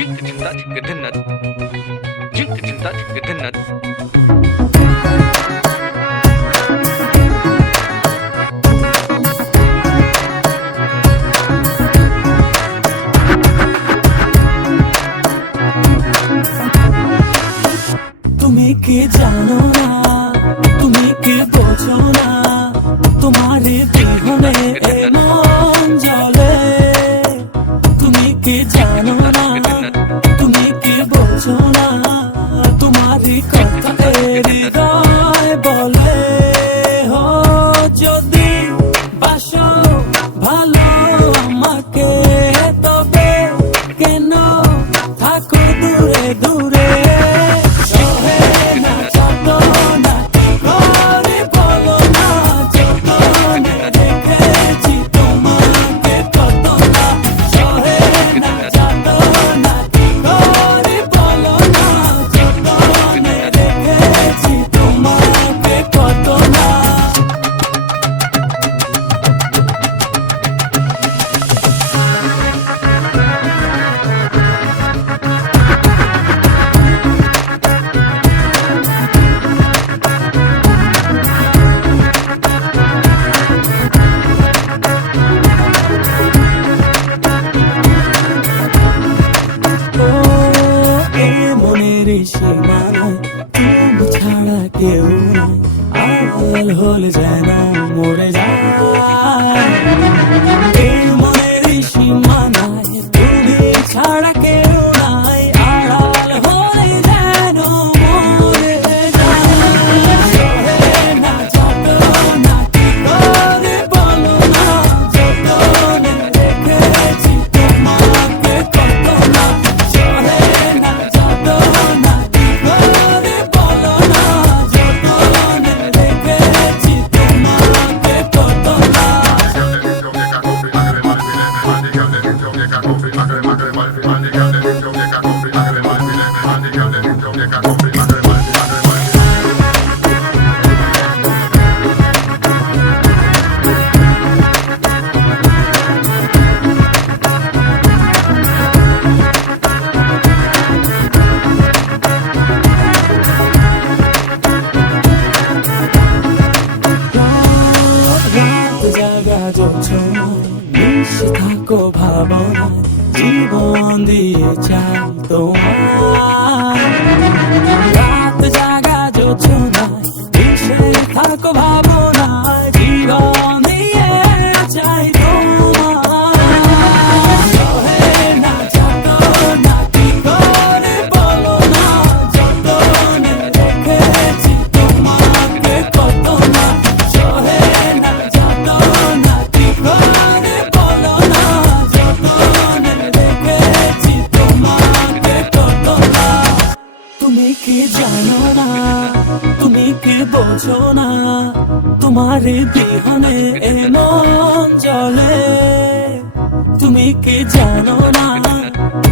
তুমি কি জানো না, তুমি কি বোঝো না, তোমার বিহনে এ মন জ্বলে। তুমি কি জানো না, তুমি কি বোঝো না, তোমার কথা হৃদয় বলে। হো যদি বাসো ভালো আমাকে, তবে কেন থাকো দূরে দূরে। সীমানায় তুমি ছাড়া কেউ নাই, আড়াল হলে যেন মরে যায়। এই মনের সীমানায় তুমি ছাড়া কেউ নাই, আড়াল হলে যেন মরে যায়। না যত না কি করে বলো না, যতনে রেখেছি তোমাকে কত না। না যত না কি করে বলো না, যতনে রেখেছি তোমাকে কত না। মিশে থাকো ভাবনায়, জীবন দিয়ে চাই তোমার। রাত জাগা যোজনায় মিশে থাকো ভাবনায়, জীবন দিয়ে চাই তোমার। না যত না কি করে বলো না, যতনে রেখেছি তোমাকে কত না। না যত না কি করে বলো না, যতনে রেখেছি তোমাকে কত না। তুমি কি জানো না, তুমি কি বোঝো না, তোমার বিহনে এ মন জ্বলে। তুমি কি জানো না,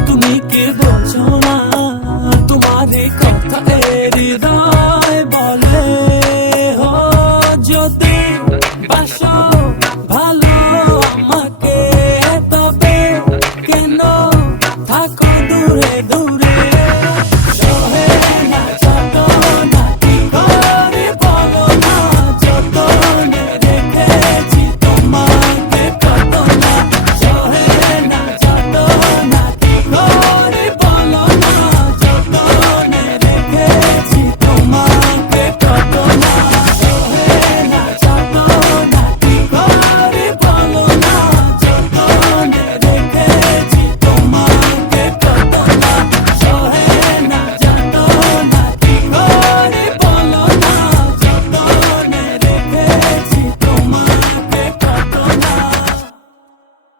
তুমি কি বোঝো না, তোমার কথা হৃদয় বলে। হো যদি বাসো ভালো আমাকে, তবে কেন থাকো দূরে দূরে।